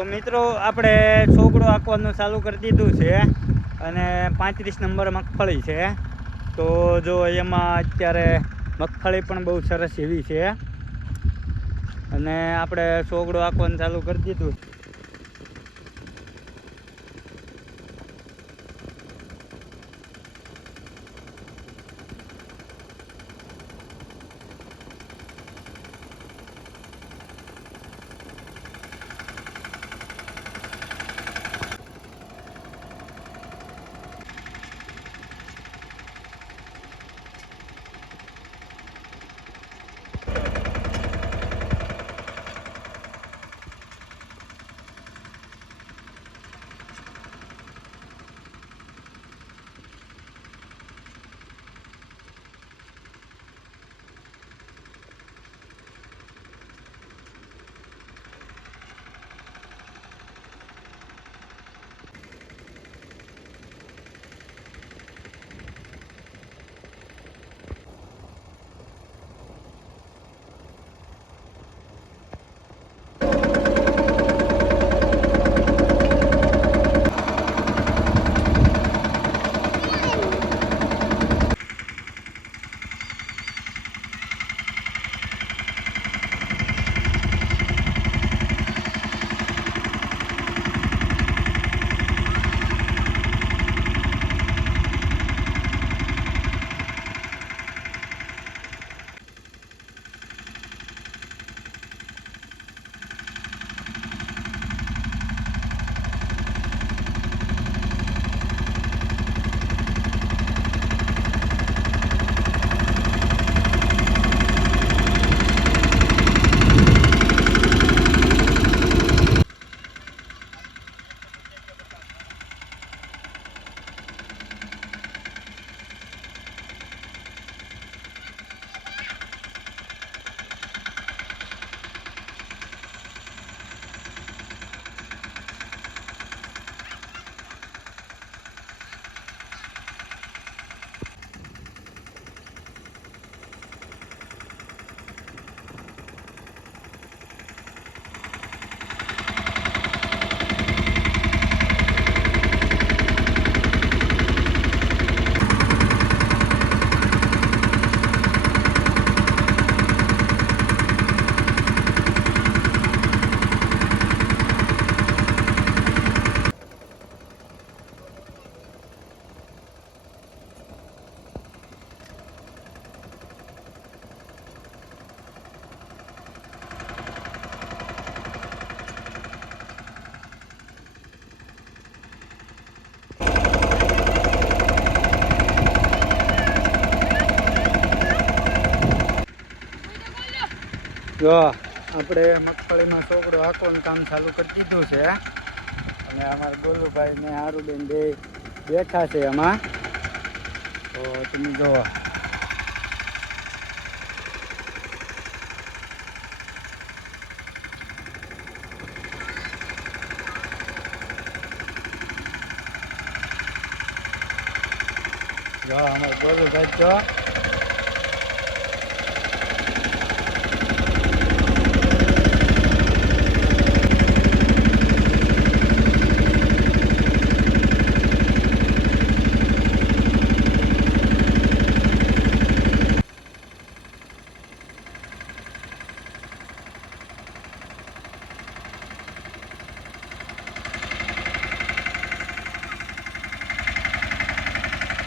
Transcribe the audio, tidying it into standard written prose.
તો મિત્રો આપણે છોકડો આંકવાનું ચાલુ કરી દીધું છે અને 35 નંબર મગફળી છે. તો જો એમાં અત્યારે મગફળી પણ બહુ સરસ એવી છે અને આપણે છોકડો આંકવાનું ચાલુ કરી દીધું. જો આપણે મગફળીમાં છોકડો આંકવાનું કામ ચાલુ કરી દીધું છે અને અમારા ગોલુભાઈ ને હારુબેન બે બેઠા છે એમાં. તો તમે જો અમારા ગોલુભાઈ જો